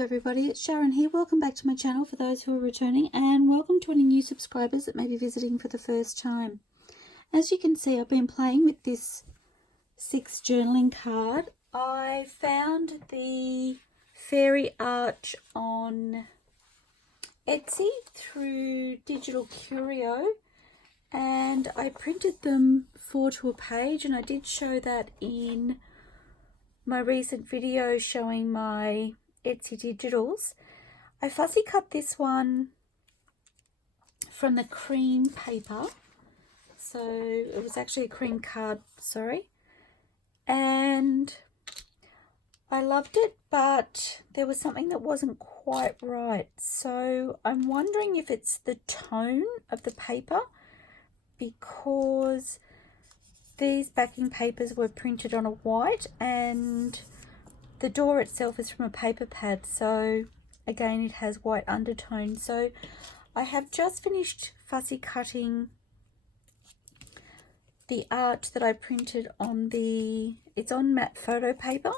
Hello everybody, it's Sharon here. Welcome back to my channel for those who are returning, and welcome to any new subscribers that may be visiting for the first time. As you can see, I've been playing with this 6 journaling card. I found the fairy arch on Etsy through Digital Curio, and I printed them 4 to a page, and I did show that in my recent video showing my Etsy digitals. I fussy cut this one from the cream paper, so it was actually a cream card, sorry, and I loved it, but there was something that wasn't quite right. So I'm wondering if it's the tone of the paper, because these backing papers were printed on a white and the door itself is from a paper pad, so again it has white undertones. So I have just finished fussy cutting the art that I printed on it's on matte photo paper,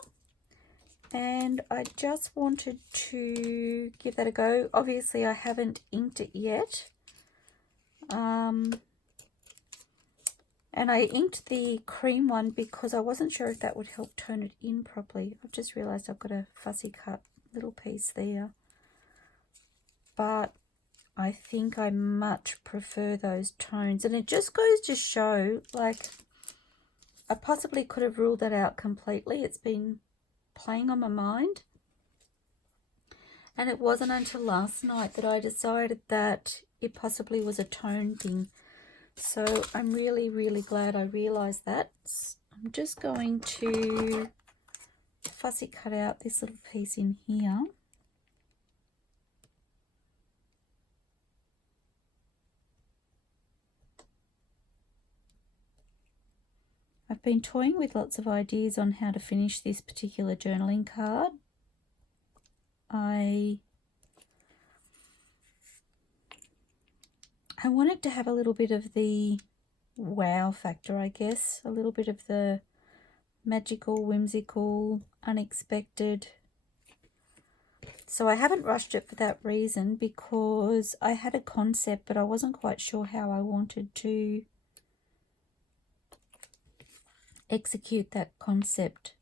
and I just wanted to give that a go. Obviously I haven't inked it yet. And I inked the cream one because I wasn't sure if that would help tone it in properly. I've just realised I've got a fussy cut little piece there. But I think I much prefer those tones. And it just goes to show, like, I possibly could have ruled that out completely. It's been playing on my mind. And it wasn't until last night that I decided that it possibly was a tone thing. So I'm really, really glad I realised that. I'm just going to fussy cut out this little piece in here. I've been toying with lots of ideas on how to finish this particular journaling card. I wanted to have a little bit of the wow factor, I guess, a little bit of the magical, whimsical, unexpected. So I haven't rushed it for that reason, because I had a concept, but I wasn't quite sure how I wanted to execute that concept.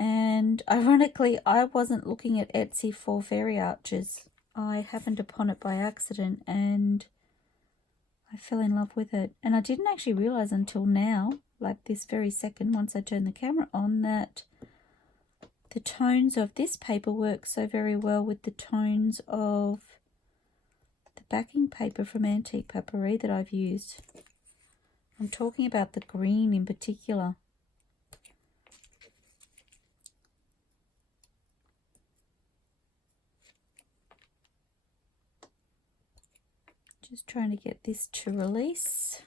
And ironically, I wasn't looking at Etsy for fairy arches. I happened upon it by accident and I fell in love with it. And I didn't actually realize until now, like this very second, once I turned the camera on, that the tones of this paper work so very well with the tones of the backing paper from AntiquePaperie that I've used. I'm talking about the green in particular. Just trying to get this to release.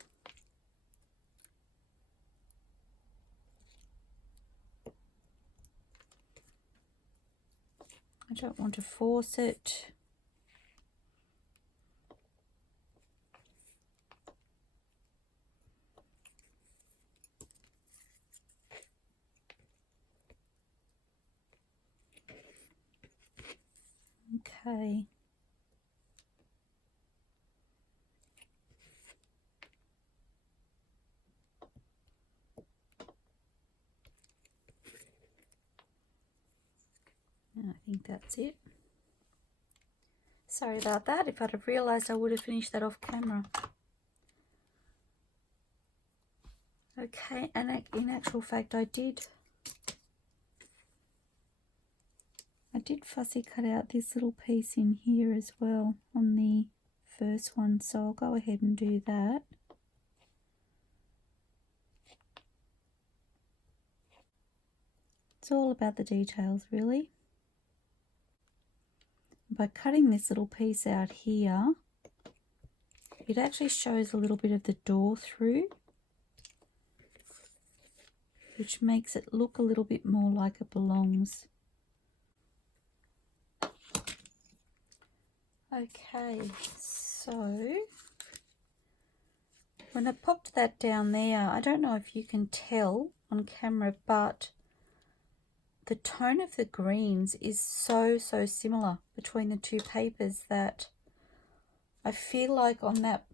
I don't want to force it. Okay. I think that's it. Sorry about that. If I'd have realised, I would have finished that off camera. Okay, and in actual fact I did fussy cut out this little piece in here as well on the first one, so I'll go ahead and do that. It's all about the details, really. By cutting this little piece out here, it actually shows a little bit of the door through, which makes it look a little bit more like it belongs. Okay, so when I popped that down there, I don't know if you can tell on camera, but the tone of the greens is so similar between the two papers that I feel like on that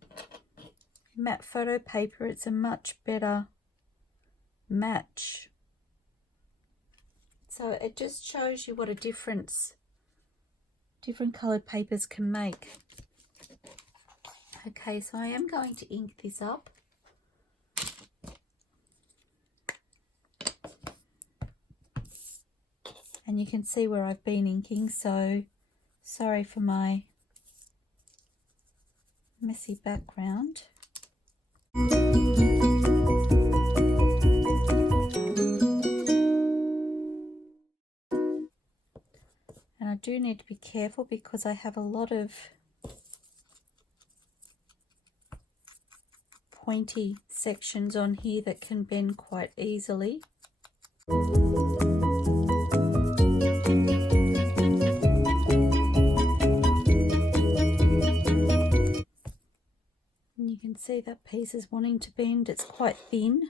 matte photo paper it's a much better match. So it just shows you what a difference different colored papers can make. Okay, so I am going to ink this up. And you can see where I've been inking, so sorry for my messy background. And I do need to be careful because I have a lot of pointy sections on here that can bend quite easily. And you can see that piece is wanting to bend, it's quite thin.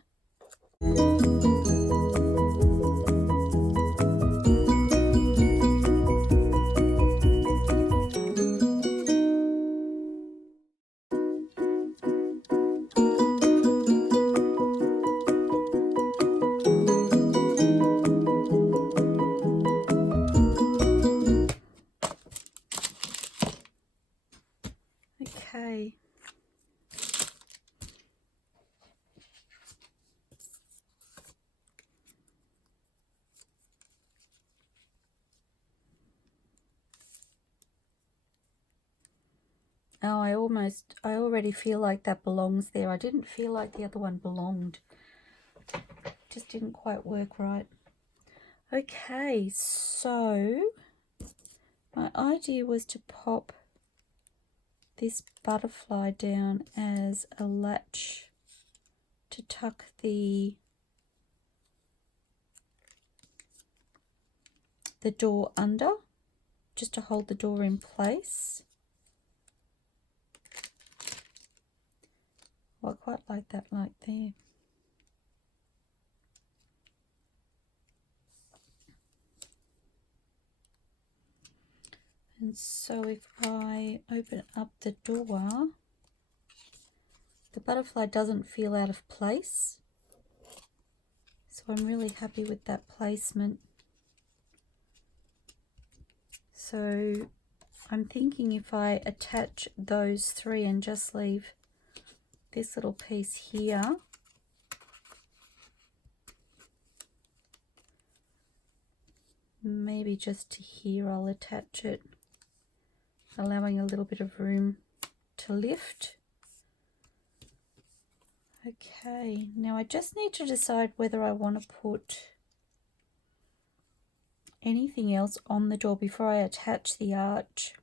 Okay. Oh, I already feel like that belongs there. I didn't feel like the other one belonged. Just didn't quite work right. Okay, so my idea was to pop this butterfly down as a latch to tuck the door under, just to hold the door in place. Well, I quite like that like there. And so if I open up the door, the butterfly doesn't feel out of place. So I'm really happy with that placement. So I'm thinking if I attach those three and just leave this little piece here, maybe just to here I'll attach it, allowing a little bit of room to lift. Okay, now I just need to decide whether I want to put anything else on the door before I attach the arch.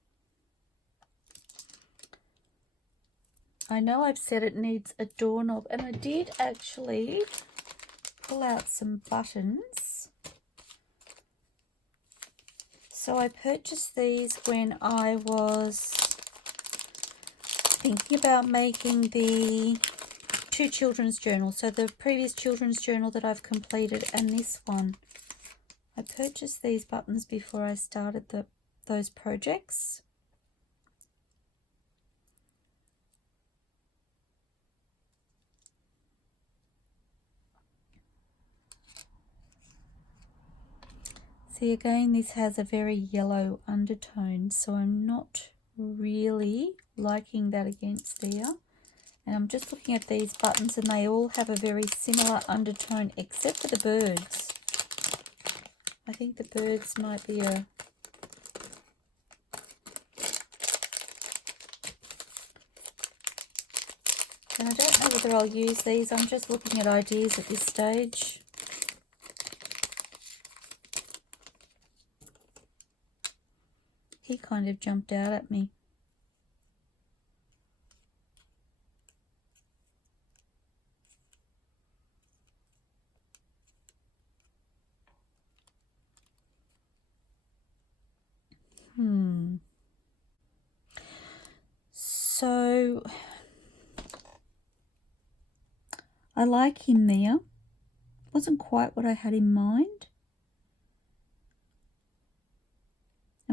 I know I've said it needs a doorknob, and I did actually pull out some buttons. So I purchased these when I was thinking about making the two children's journals. So the previous children's journal that I've completed and this one. I purchased these buttons before I started those projects. See, again, this has a very yellow undertone, so I'm not really liking that against there. And I'm just looking at these buttons and they all have a very similar undertone except for the birds. I think the birds might be a... And I don't know whether I'll use these. I'm just looking at ideas at this stage. He kind of jumped out at me. So I like him there. Wasn't quite what I had in mind.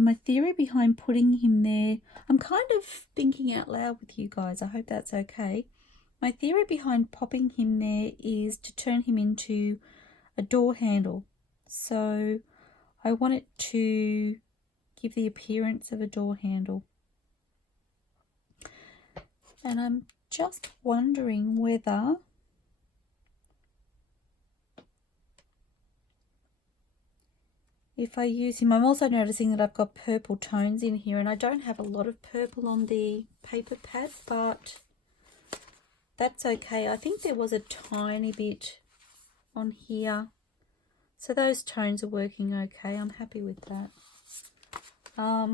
And my theory behind putting him there, I'm kind of thinking out loud with you guys. I hope that's okay. My theory behind popping him there is to turn him into a door handle. So I want it to give the appearance of a door handle. And I'm just wondering whether if I use him, I'm also noticing that I've got purple tones in here, and I don't have a lot of purple on the paper pad, but that's okay. I think there was a tiny bit on here, so those tones are working okay. I'm happy with that. I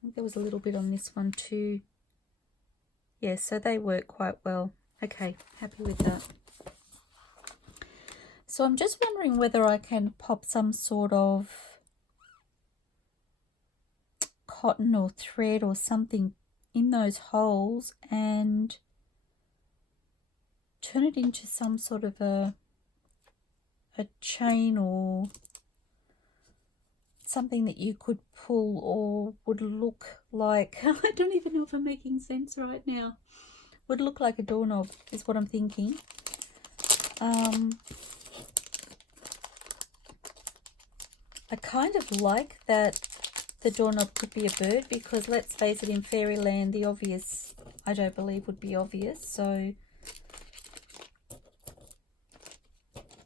think there was a little bit on this one too. Yeah, so they work quite well. Okay, happy with that. So I'm just wondering whether I can pop some sort of cotton or thread or something in those holes and turn it into some sort of a chain or something that you could pull, or would look like, I don't even know if I'm making sense right now, would look like a doorknob is what I'm thinking. I kind of like that the doorknob could be a bird, because let's face it, in fairyland the obvious I don't believe would be obvious, so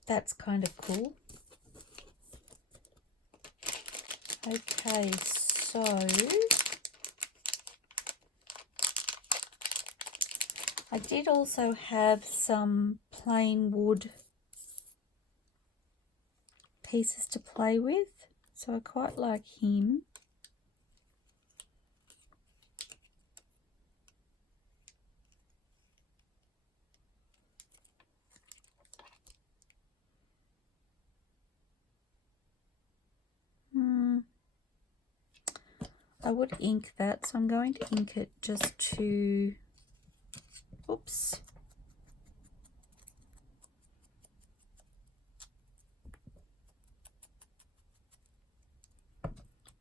that's kind of cool. Okay, so I did also have some plain wood pieces to play with, so I quite like him. I would ink that, so I'm going to ink it just to, oops,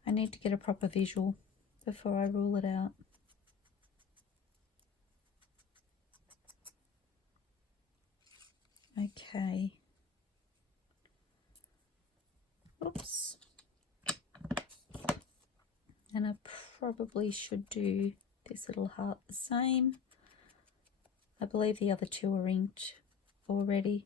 I need to get a proper visual before I rule it out. Okay. Oops. And I probably should do this little heart the same. I believe the other two are inked already.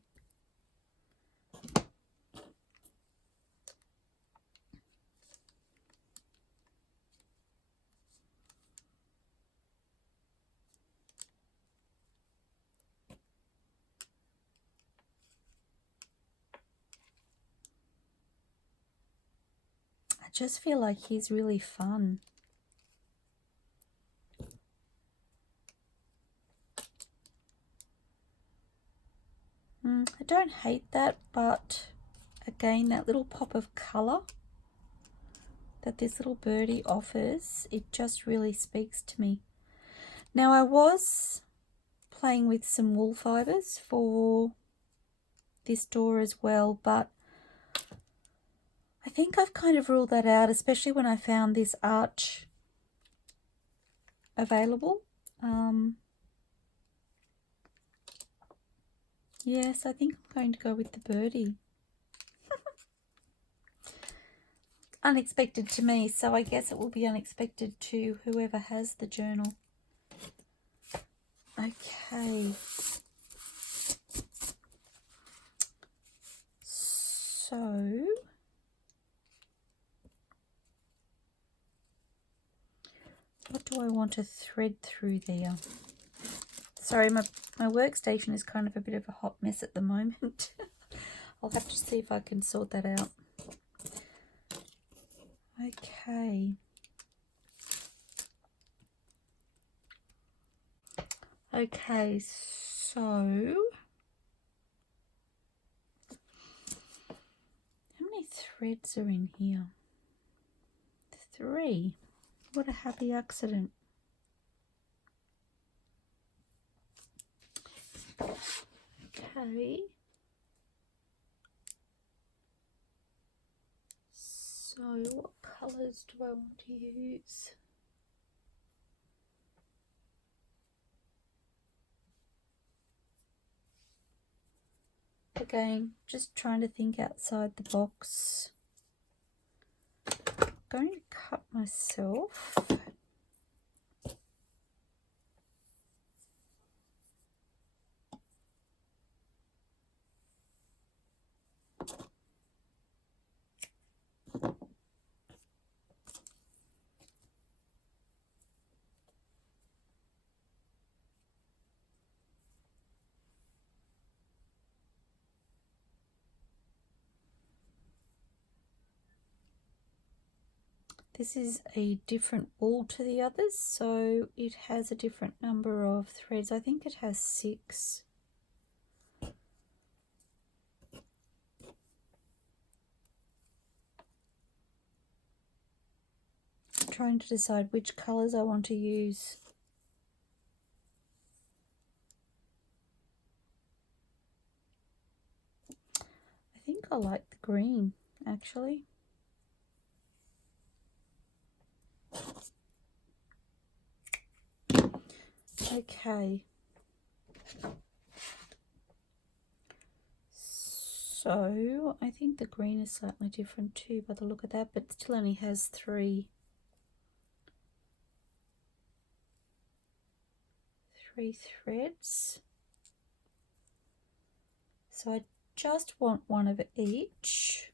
I just feel like he's really fun. I don't hate that, but again, that little pop of colour that this little birdie offers, it just really speaks to me. Now, I was playing with some wool fibres for this door as well, but I think I've kind of ruled that out, especially when I found this arch available. Yes, I think I'm going to go with the birdie. Unexpected to me, so I guess it will be unexpected to whoever has the journal. Okay. So what do I want to thread through there? Sorry, my workstation is kind of a bit of a hot mess at the moment. I'll have to see if I can sort that out. Okay. Okay, so how many threads are in here? 3. What a happy accident. Okay. So So what colours do I want to use? Again, just trying to think outside the box. I'm going to cut myself. This is a different wool to the others, so it has a different number of threads. I think it has 6. I'm trying to decide which colours I want to use. I think I like the green, actually. Okay, so I think the green is slightly different too by the look of that, but still only has 3 threads. So I just want one of each.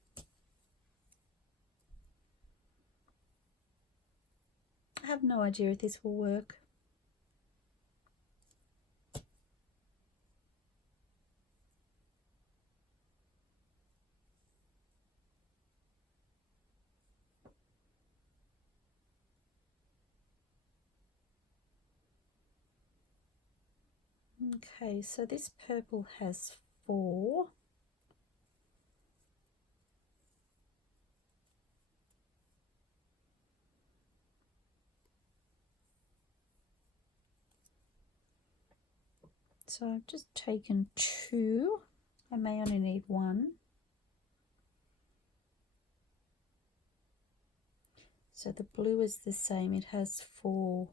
I have no idea if this will work. Okay, so this purple has 4. So I've just taken 2. I may only need 1. So the blue is the same, it has 4.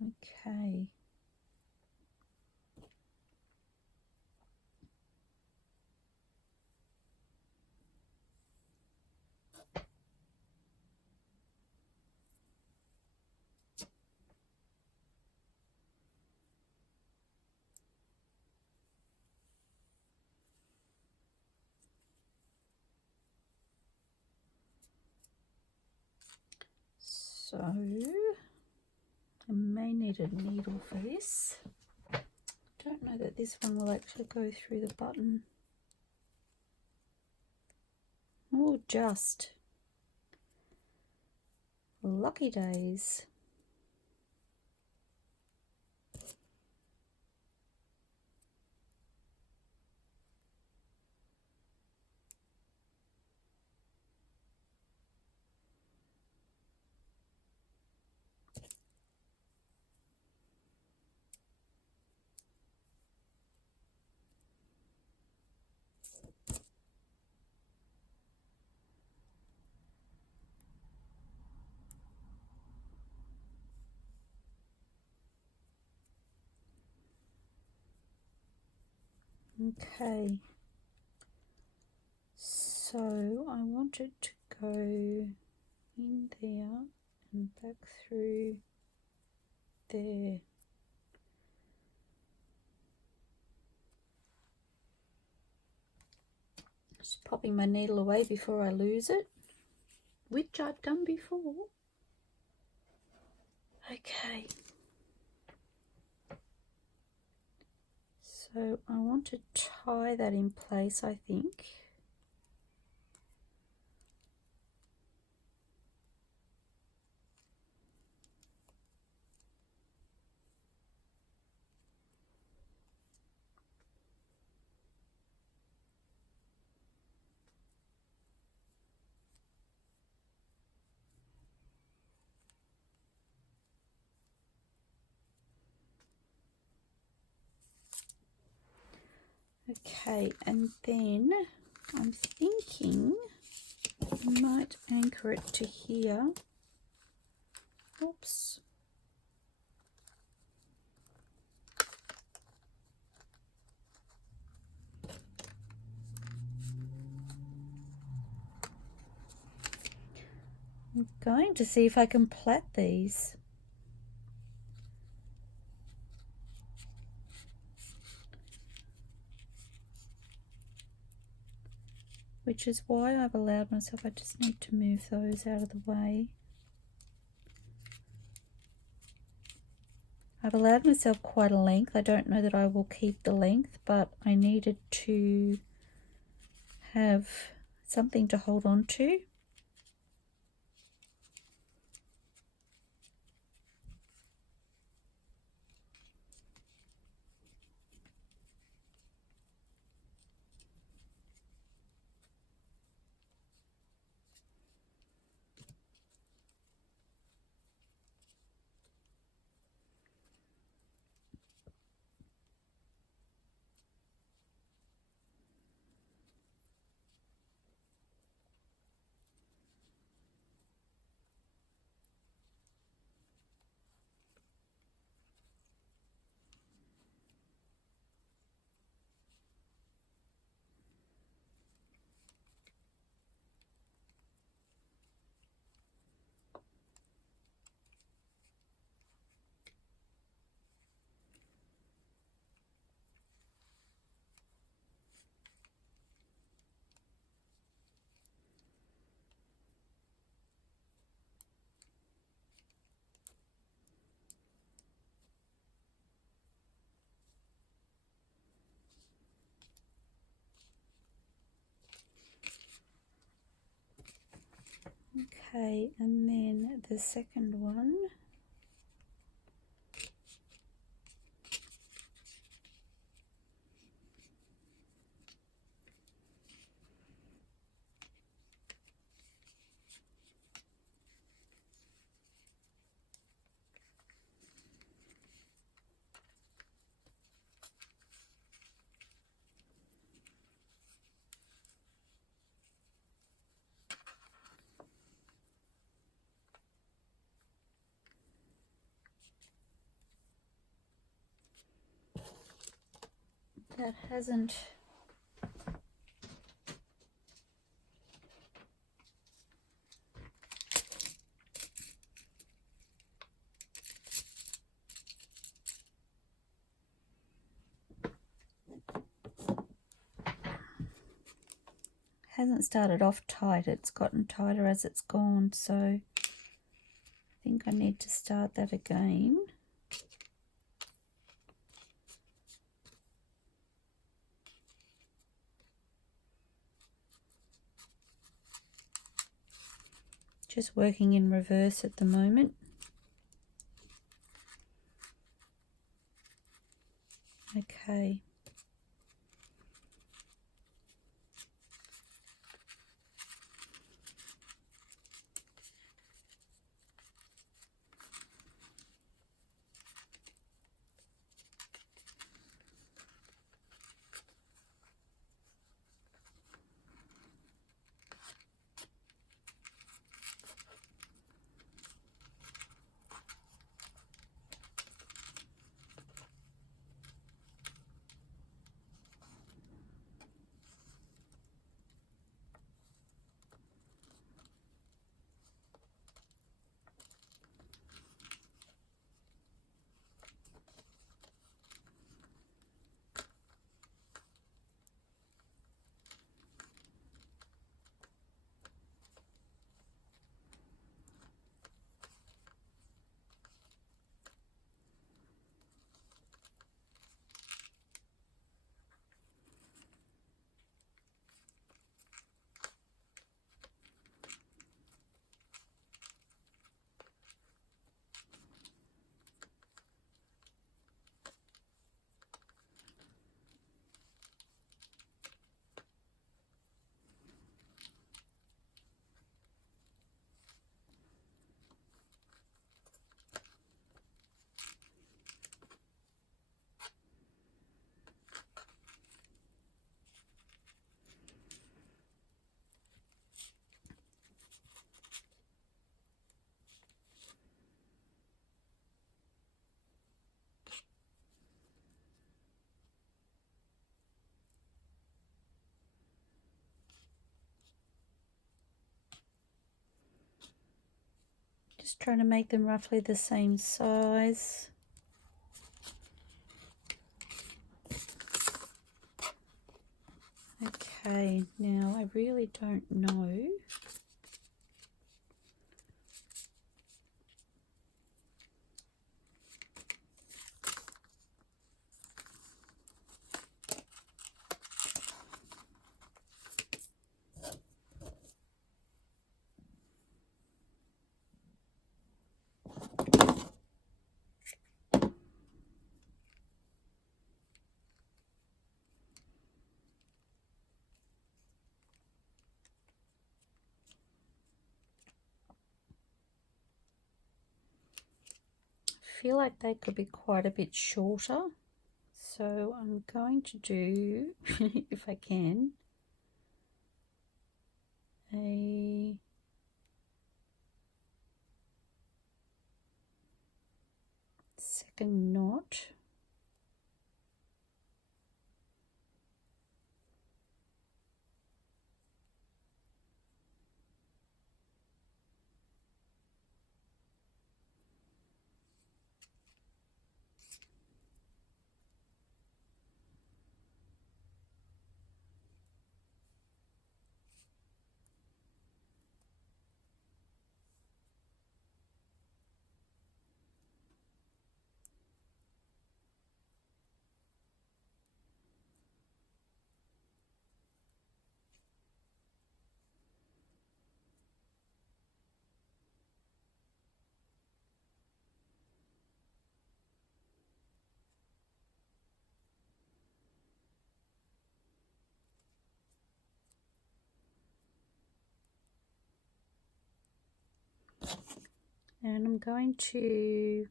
Okay. So I may need a needle for this. I don't know that this one will actually go through the button. Oh, just. Lucky days. Okay, so I want it to go in there and back through there. Just popping my needle away before I lose it, which I've done before. Okay. So I want to tie that in place, I think. Okay, and then I'm thinking I might anchor it to here. Oops. I'm going to see if I can plait these. Which is why I've allowed myself, I just need to move those out of the way. I've allowed myself quite a length. I don't know that I will keep the length, but I needed to have something to hold on to. Okay, and then the second one. That hasn't started off tight. It's gotten tighter as it's gone, so I think I need to start that again. Just working in reverse at the moment. Okay. Just trying to make them roughly the same size. Okay, now I really don't know. I feel like they could be quite a bit shorter, so I'm going to do, if I can, a second knot. And I'm going to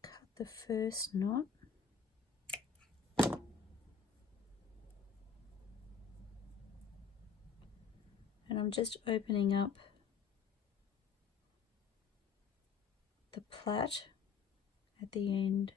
cut the first knot. And I'm just opening up the plait at the end.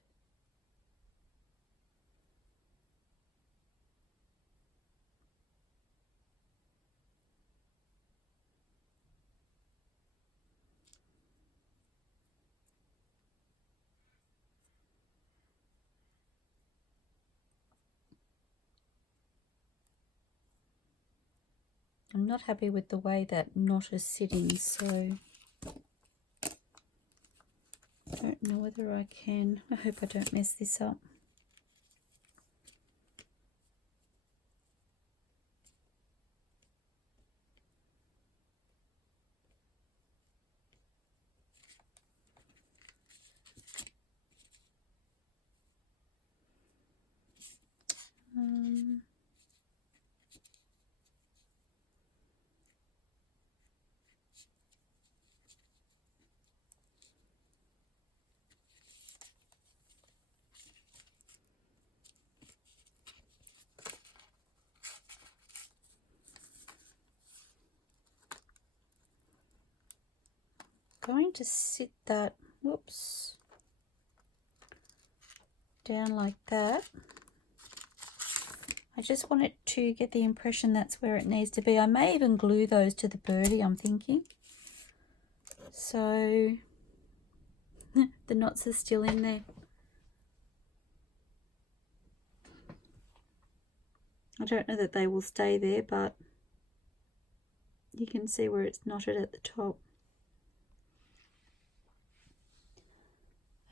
I'm not happy with the way that knot is sitting, so I don't know whether I can. I hope I don't mess this up. Going to sit that, whoops, down like that. I just want it to get the impression that's where it needs to be. I may even glue those to the birdie, I'm thinking. So the knots are still in there. I don't know that they will stay there, but you can see where it's knotted at the top.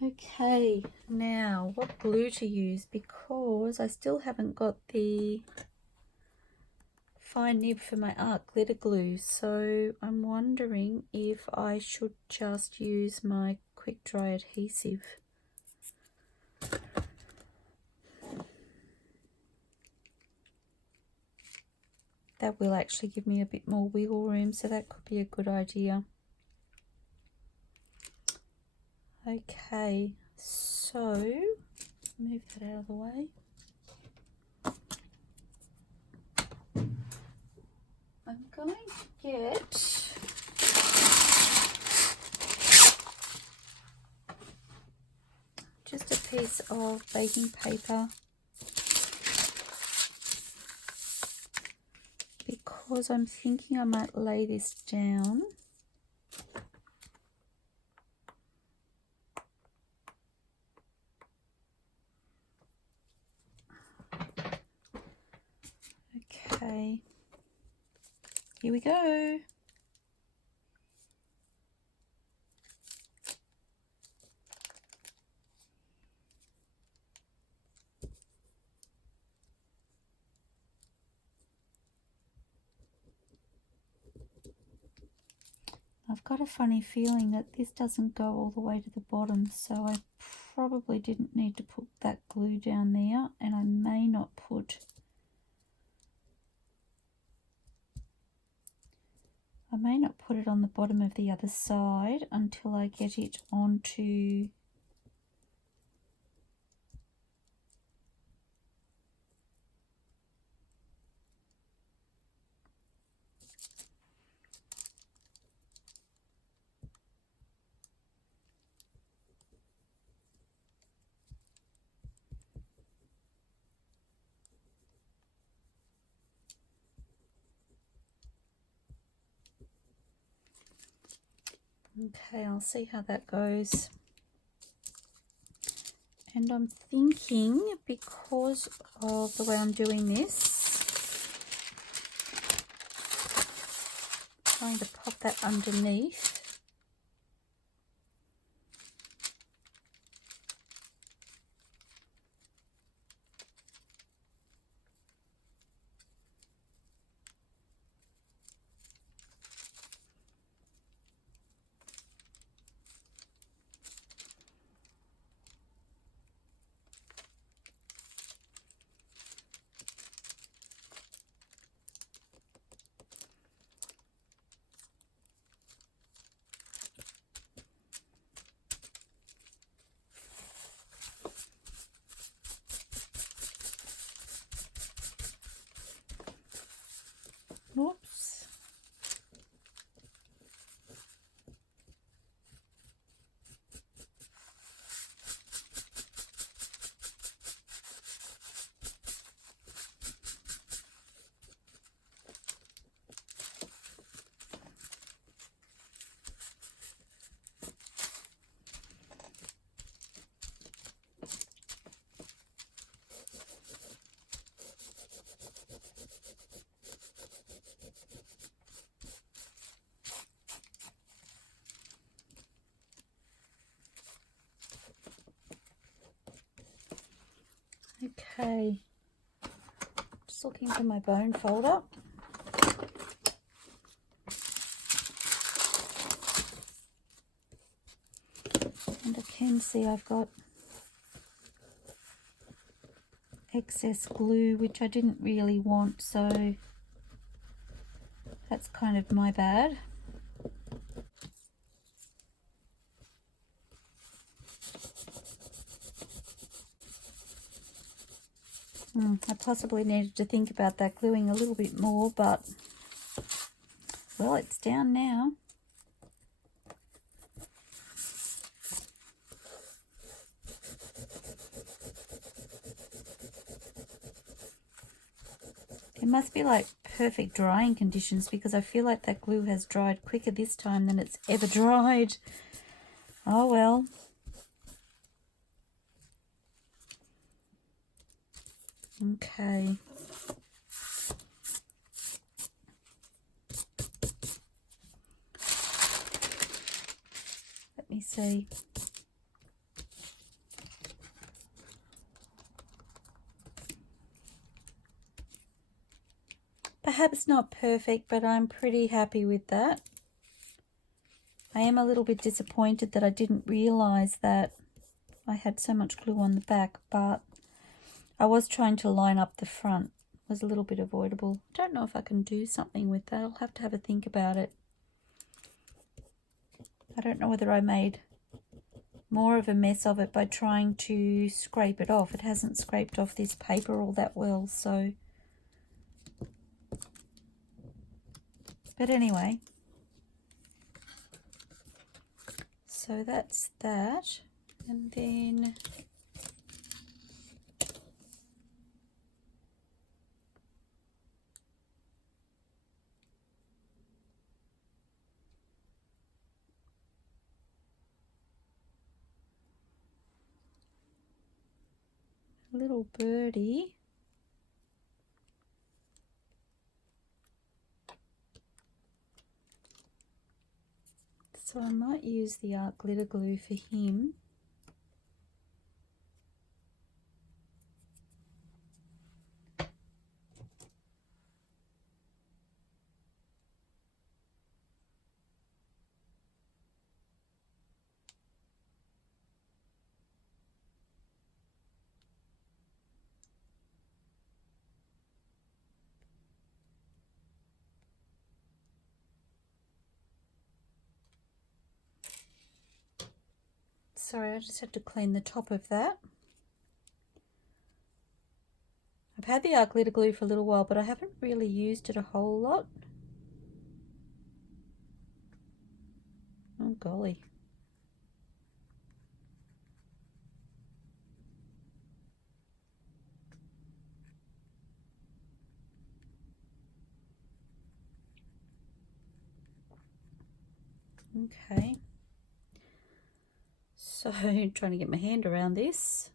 Okay, now what glue to use, because I still haven't got the fine nib for my art glitter glue, so I'm wondering if I should just use my quick dry adhesive. That will actually give me a bit more wiggle room, so that could be a good idea. Okay, so move that out of the way. I'm going to get just a piece of baking paper, because because I'm thinking I might lay this down. Okay, here we go. I've got a funny feeling that this doesn't go all the way to the bottom, so I probably didn't need to put that glue down there, and I may not put it on the bottom of the other side until I get it onto okay, I'll see how that goes. And I'm thinking, because of the way I'm doing this, trying to pop that underneath. Whoops. Okay, just looking for my bone folder. And I can see I've got excess glue, which I didn't really want, so that's kind of my bad. I possibly needed to think about that gluing a little bit more, but well, it's down now. It must be like perfect drying conditions, because I feel like that glue has dried quicker this time than it's ever dried. Oh well. Okay. Let me see. Perhaps not perfect, but I'm pretty happy with that. I am a little bit disappointed that I didn't realize that I had so much glue on the back, but I was trying to line up the front. It was a little bit avoidable. I don't know if I can do something with that. I'll have to have a think about it. I don't know whether I made more of a mess of it by trying to scrape it off. It hasn't scraped off this paper all that well, so. But anyway. So that's that. And then little birdie. So I might use the art glitter glue for him. Sorry, I just had to clean the top of that. I've had the art glitter glue for a little while, but I haven't really used it a whole lot. Oh golly. Okay. So, trying to get my hand around this.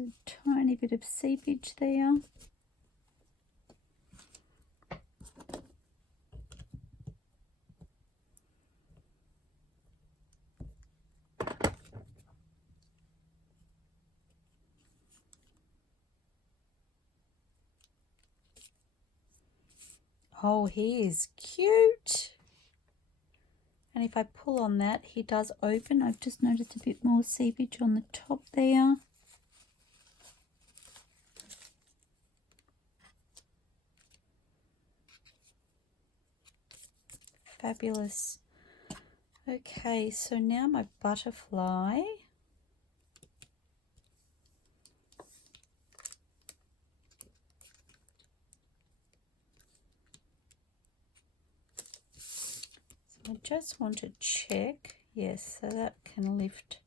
A tiny bit of seepage there. Oh, he is cute. And if I pull on that, he does open. I've just noticed a bit more seepage on the top there. Fabulous. Okay, so now my butterfly. I just want to check, yes, so that can lift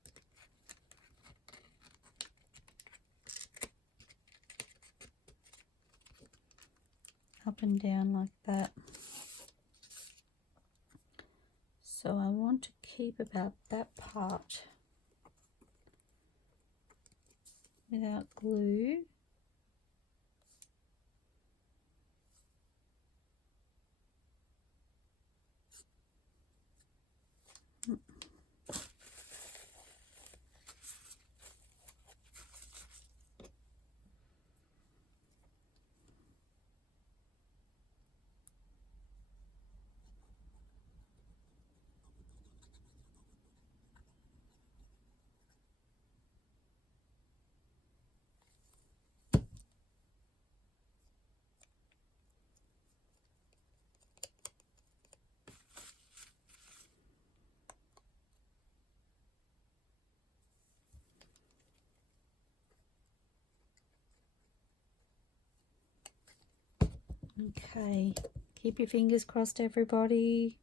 up and down like that. So I want to keep about that part without glue. Okay, keep your fingers crossed, everybody.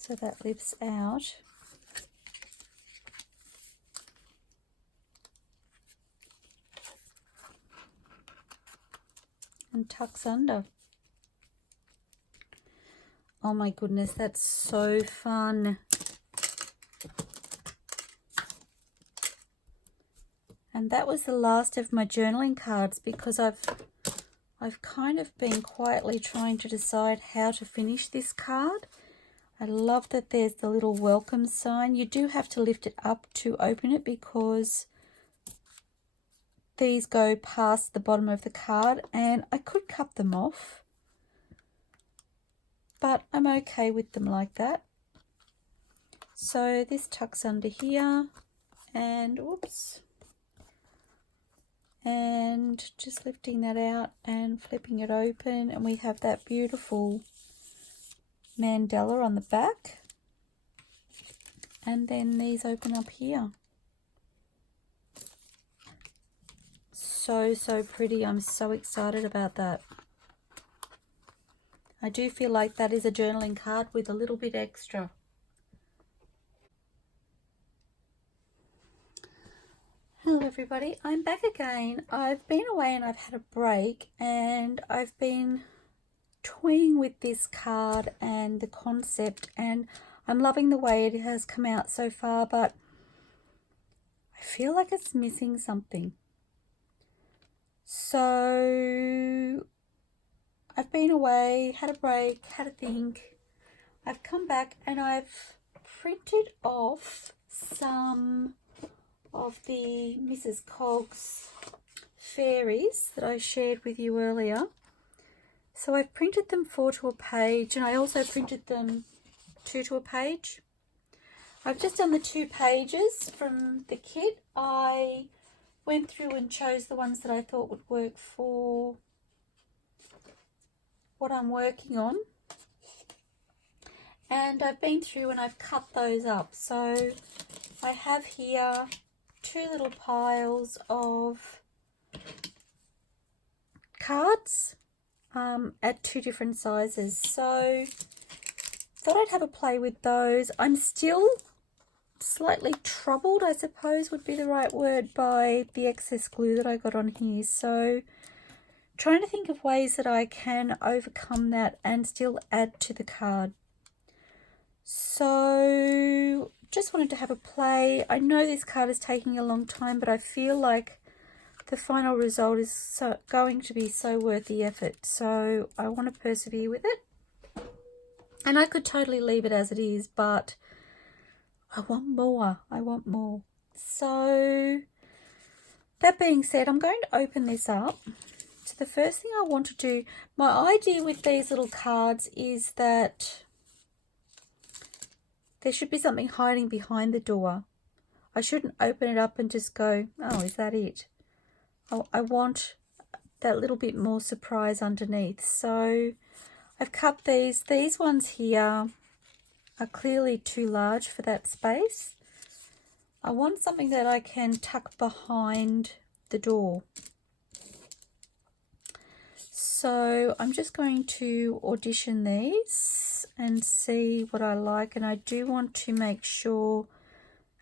So that lifts out. And tucks under. Oh my goodness, that's so fun. And that was the last of my journaling cards, because I've kind of been quietly trying to decide how to finish this card. I love that there's the little welcome sign. You do have to lift it up to open it, because these go past the bottom of the card, and I could cut them off. but I'm okay with them like that. So this tucks under here, and whoops, and just lifting that out and flipping it open, and we have that beautiful mandala on the back, and then these open up here. So pretty. I'm so excited about that. I do feel like that is a journaling card with a little bit extra. Hello everybody, I'm back again. I've been away and I've had a break, and I've been toying with this card and the concept, and I'm loving the way it has come out so far, but I feel like it's missing something. So I've been away, had a break, had a think. I've come back and I've printed off some of the Mrs. Cog's fairies that I shared with you earlier. So I've printed them 4 to a page, and I also printed them 2 to a page. I've just done the 2 pages from the kit. I went through and chose the ones that I thought would work for what I'm working on, and I've been through and I've cut those up. So I have here 2 little piles of cards at 2 different sizes. So thought I'd have a play with those. I'm still slightly troubled, I suppose would be the right word, by the excess glue that I got on here. So trying to think of ways that I can overcome that and still add to the card. So just wanted to have a play. I know this card is taking a long time, but I feel like the final result is going to be so worth the effort. So I want to persevere with it. And I could totally leave it as it is, but I want more. I want more. So that being said, I'm going to open this up. So the first thing I want to do, my idea with these little cards is that there should be something hiding behind the door. I shouldn't open it up and just go, oh, is that it? I want that little bit more surprise underneath. So I've cut these. These ones here are clearly too large for that space. I want something that I can tuck behind the door. So I'm just going to audition these and see what I like, and I do want to make sure,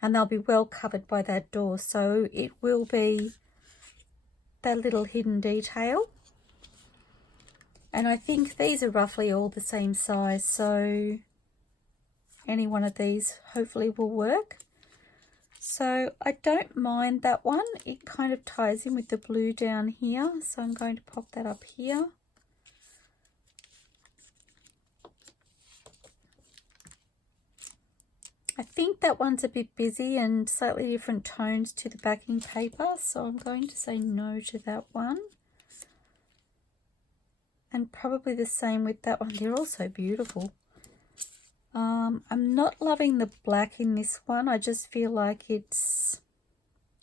and they'll be well covered by that door, so it will be that little hidden detail. And I think these are roughly all the same size, so any one of these hopefully will work. So I don't mind that one. It kind of ties in with the blue down here, so I'm going to pop that up here. I think that one's a bit busy and slightly different tones to the backing paper, so I'm going to say no to that one. And probably the same with that one. They're all so beautiful. I'm not loving the black in this one. I just feel like it's,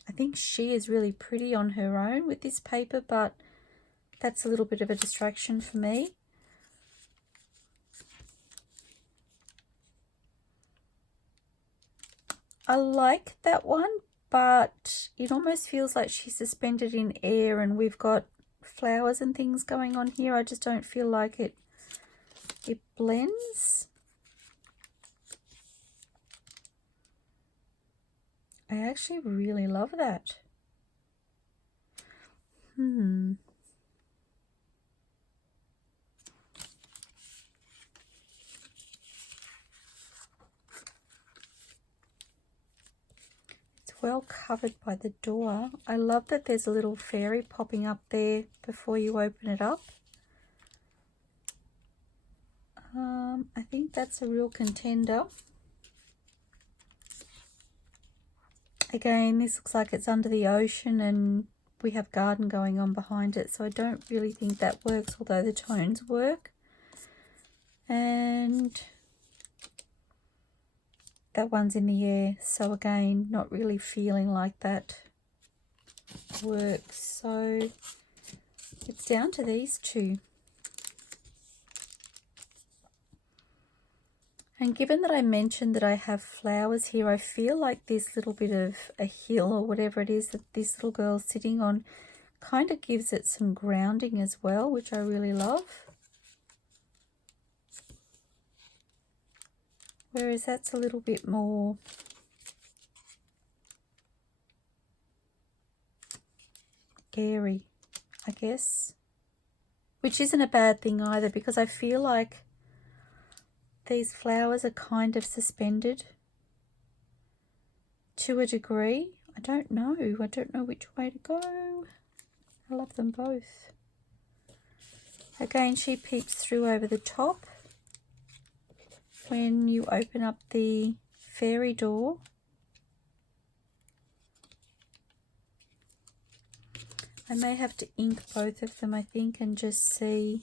I think she is really pretty on her own with this paper, but that's a little bit of a distraction for me. I like that one, but it almost feels like she's suspended in air, and we've got flowers and things going on here. I just don't feel like it blends. I actually really love that. It's well covered by the door. I love that there's a little fairy popping up there before you open it up. I think that's a real contender. Again, this looks like it's under the ocean and we have garden going on behind it, so I don't really think that works, although the tones work. and that one's in the air, so again not really feeling like that works, so it's down to these two. And given that I mentioned that I have flowers here, I feel like this little bit of a hill or whatever it is that this little girl's sitting on kind of gives it some grounding as well, which I really love. Whereas that's a little bit more airy, I guess. Which isn't a bad thing either, because I feel like these flowers are kind of suspended to a degree. I don't know which way to go. I love them both. Again, she peeps through over the top when you open up the fairy door. I may have to ink both of them, I think, and just see.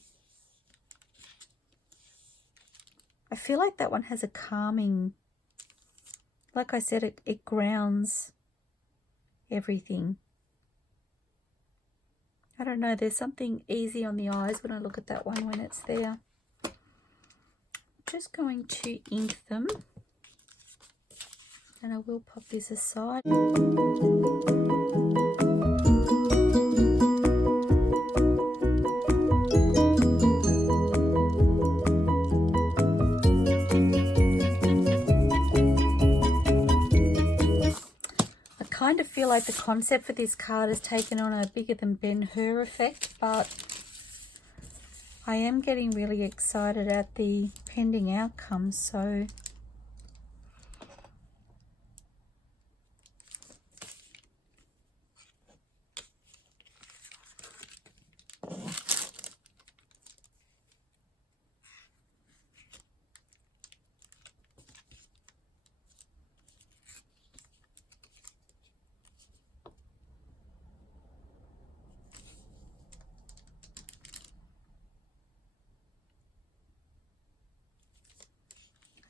I feel like that one has a calming, like I said, it grounds everything. I don't know, there's something easy on the eyes when I look at that one when it's there. I'm just going to ink them, and I will pop this aside. I kind of feel like the concept for this card has taken on a bigger than Ben-Hur effect, but I am getting really excited at the pending outcome, so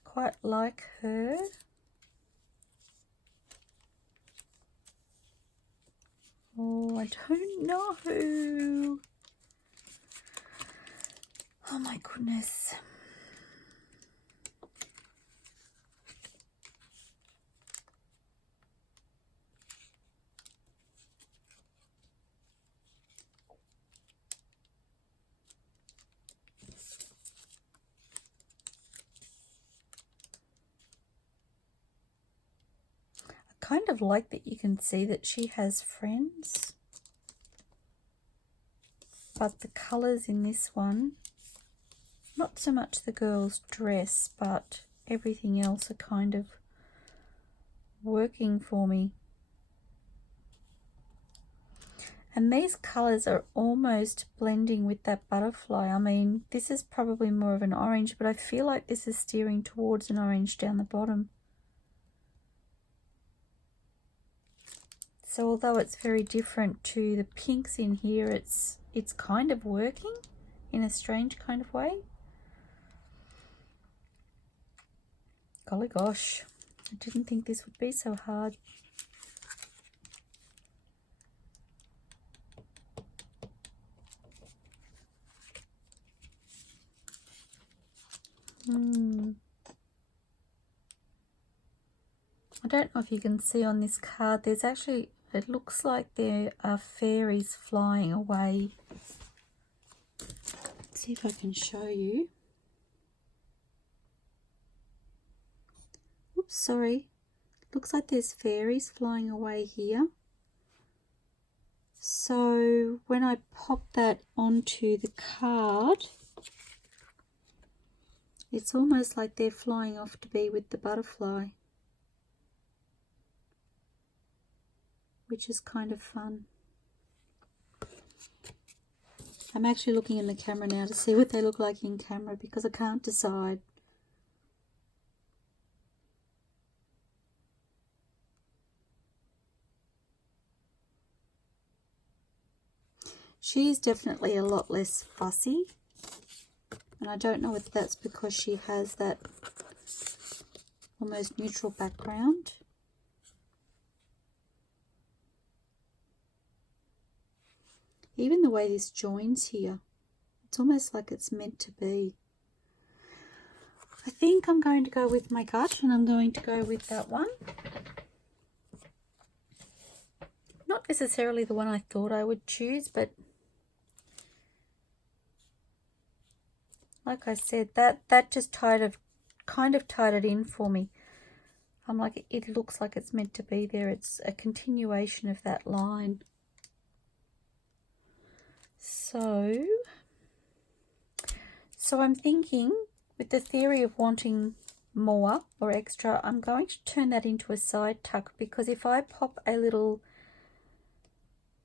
quite like her. Oh, I don't know. Oh my goodness. Kind of like that you can see that she has friends, but the colors in this one, not so much the girl's dress, but everything else are kind of working for me. And these colors are almost blending with that butterfly. I mean, this is probably more of an orange, but I feel like this is steering towards an orange down the bottom. So although it's very different to the pinks in here, it's kind of working in a strange kind of way. Golly gosh, I didn't think this would be so hard. I don't know if you can see on this card, there's actually, it looks like there are fairies flying away. Let's see if I can show you. Oops, sorry. Looks like there's fairies flying away here. So when I pop that onto the card, it's almost like they're flying off to be with the butterfly, which is kind of fun. I'm actually looking in the camera now to see what they look like in camera because I can't decide. She's definitely a lot less fussy. And I don't know if that's because she has that almost neutral background. Even the way this joins here, it's almost like it's meant to be. I think I'm going to go with my gut, and I'm going to go with that one. Not necessarily the one I thought I would choose, but like I said, that just kind of tied it in for me. I'm like, it looks like it's meant to be there. It's a continuation of that line. So I'm thinking, with the theory of wanting more or extra, I'm going to turn that into a side tuck, because if I pop a little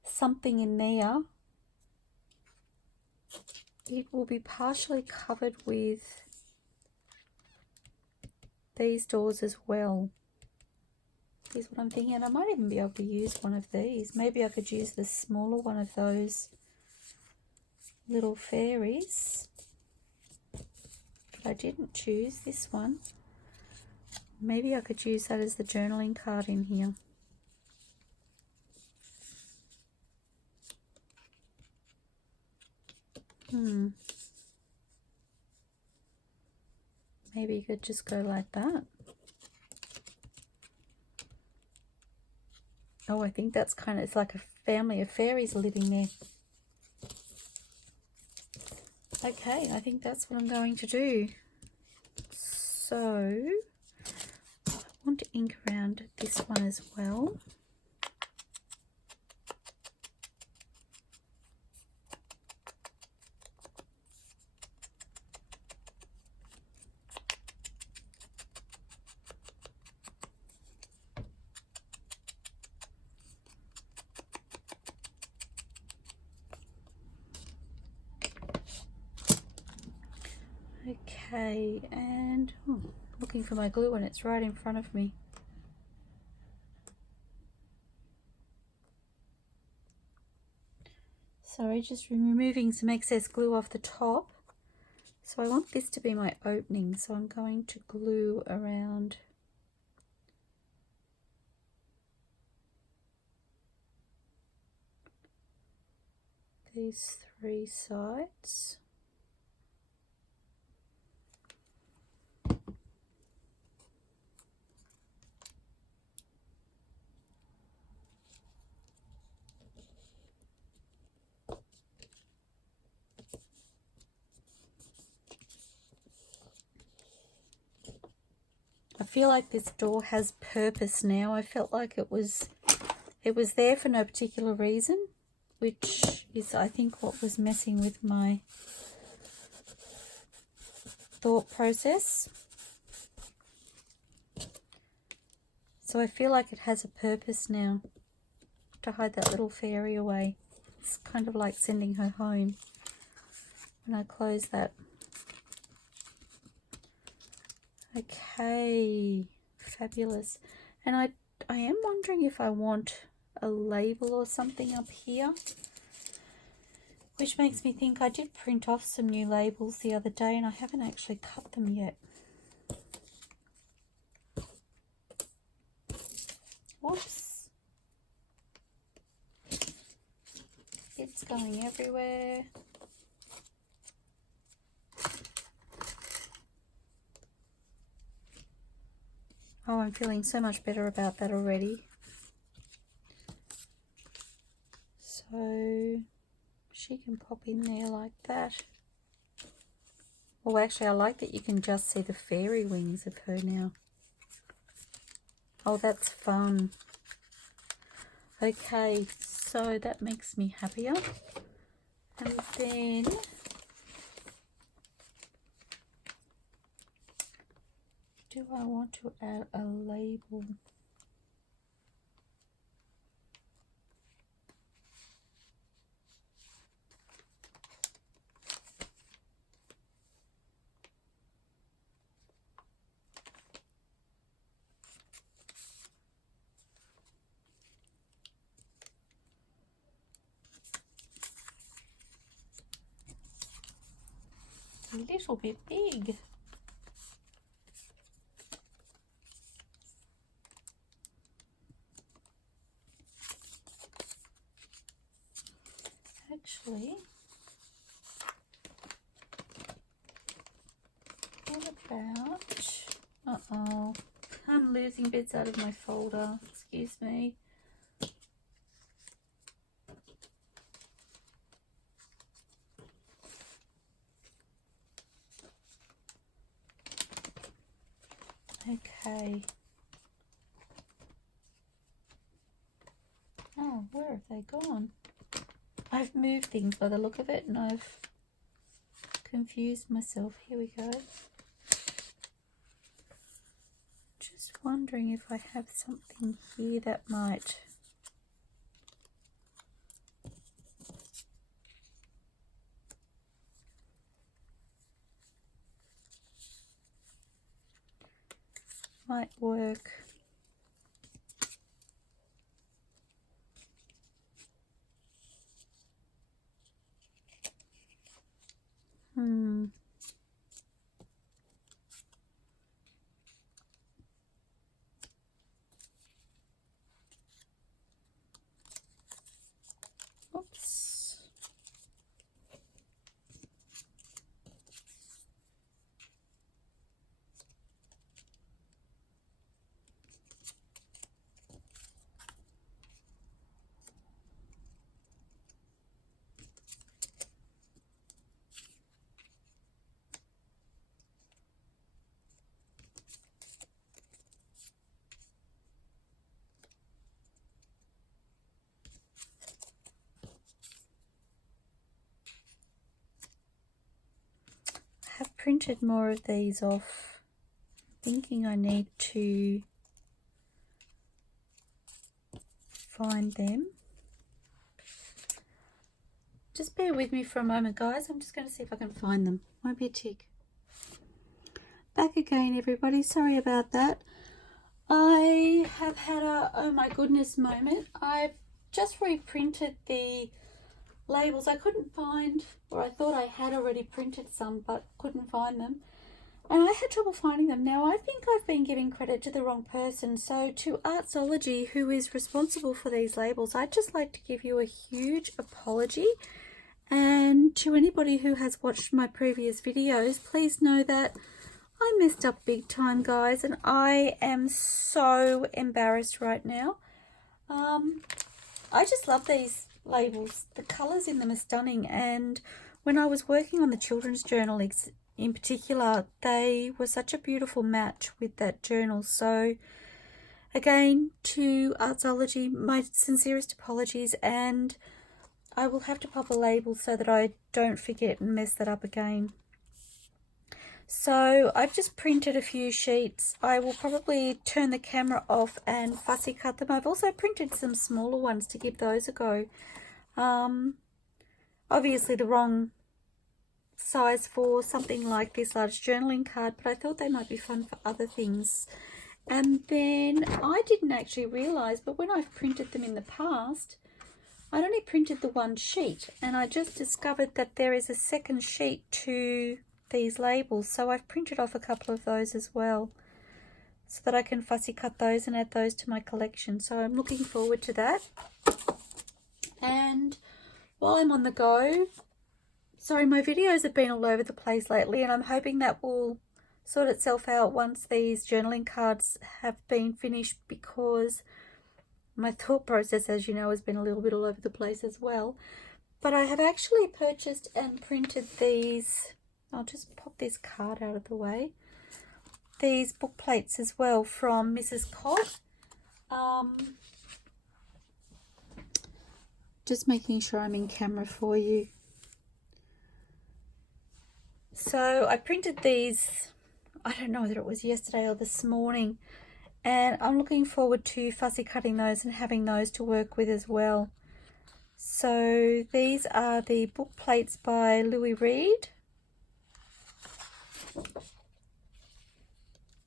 something in there, it will be partially covered with these doors as well. Here's what I'm thinking, and I might even be able to use one of these. Maybe I could use the smaller one of those little fairies. I didn't choose this one. Maybe I could use that as the journaling card in here. Maybe you could just go like that. Oh, I think that's kind of, it's like a family of fairies living there. Okay, I think that's what I'm going to do. So I want to ink around this one as well. Okay, and looking for my glue and it's right in front of me. Sorry, just removing some excess glue off the top. So I want this to be my opening, so I'm going to glue around these three sides. I feel like this door has purpose now. I felt like it was there for no particular reason, which is, I think, what was messing with my thought process. So I feel like it has a purpose now, to hide that little fairy away. It's kind of like sending her home when I close that. Okay, fabulous. And I am wondering if I want a label or something up here, which makes me think I did print off some new labels the other day and I haven't actually cut them yet. Whoops. It's going everywhere. Oh, I'm feeling so much better about that already. So she can pop in there like that. Oh, actually, I like that you can just see the fairy wings of her now. Oh, that's fun. Okay, so that makes me happier. And then do I want to add a label? a little bit big. Actually, what about, uh-oh, I'm losing bits out of my folder, excuse me. Okay. Oh, where have they gone? I've moved things by the look of it and I've confused myself. Here we go. Just wondering if I have something here that might work. Oops. I have printed more of these off. Thinking I need to find them. Just bear with me for a moment, guys. I'm just going to see if I can find them. Won't be a tick. Back again, everybody. Sorry about that. I have had a oh my goodness moment. I've just reprinted the labels. I couldn't find, or I thought I had already printed some but couldn't find them, and I had trouble finding them. Now I think I've been giving credit to the wrong person, so to Artzology, who is responsible for these labels, I'd just like to give you a huge apology. And to anybody who has watched my previous videos, please know that I messed up big time, guys, and I am so embarrassed right now. I just love these labels. The colours in them are stunning, and when I was working on the children's journal in particular, they were such a beautiful match with that journal. So again, to Artzology, my sincerest apologies, and I will have to pop a label so that I don't forget and mess that up again. So I've just printed a few sheets. I will probably turn the camera off and fussy cut them. I've also printed some smaller ones to give those a go. Obviously the wrong size for something like this large journaling card, but I thought they might be fun for other things. And then I didn't actually realise, but when I've printed them in the past, I'd only printed the one sheet, and I just discovered that there is a second sheet to these labels, so I've printed off a couple of those as well so that I can fussy cut those and add those to my collection. So I'm looking forward to that. And while I'm on the go, sorry, my videos have been all over the place lately, and I'm hoping that will sort itself out once these journaling cards have been finished, because my thought process, as you know, has been a little bit all over the place as well. But I have actually purchased and printed these, I'll just pop this card out of the way, these book plates as well from MrsCogs. Just making sure I'm in camera for you. So I printed these, I don't know whether it was yesterday or this morning, and I'm looking forward to fussy cutting those and having those to work with as well. So these are the book plates by Louis Reed.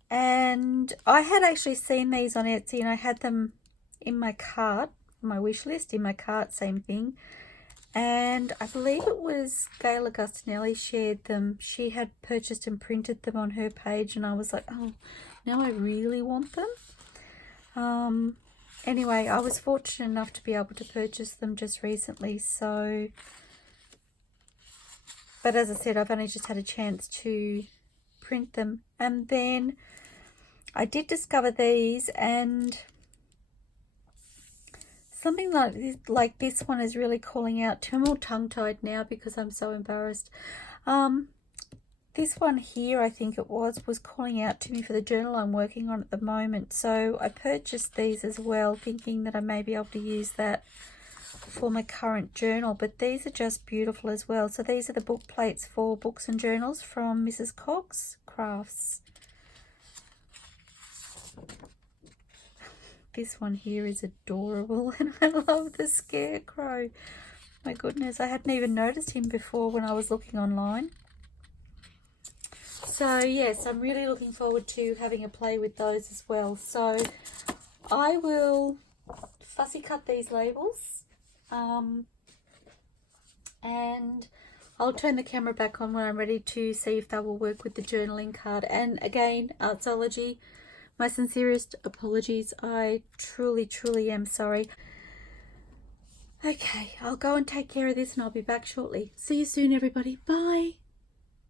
And I had actually seen these on Etsy, and I had them in my cart, my wish list, in my cart, same thing. and I believe it was Gayle Agostinelli shared them. She had purchased and printed them on her page, and I was like, oh, now I really want them. Anyway, I was fortunate enough to be able to purchase them just recently, so, but as I said, I've only just had a chance to print them. And then I did discover these, and something like this one is really calling out to me. I'm all tongue-tied now because I'm so embarrassed. This one here, I think it was calling out to me for the journal I'm working on at the moment. So I purchased these as well, thinking that I may be able to use that for my current journal. But these are just beautiful as well. So these are the book plates for books and journals from MrsCogsCrafts. This one here is adorable, and I love the scarecrow. My goodness, I hadn't even noticed him before when I was looking online. So yes, I'm really looking forward to having a play with those as well. So I will fussy cut these labels, and I'll turn the camera back on when I'm ready to see if they will work with the journaling card. And again, Artzology, my sincerest apologies. I truly am sorry. Okay, I'll go and take care of this, and I'll be back shortly. See you soon, everybody. Bye.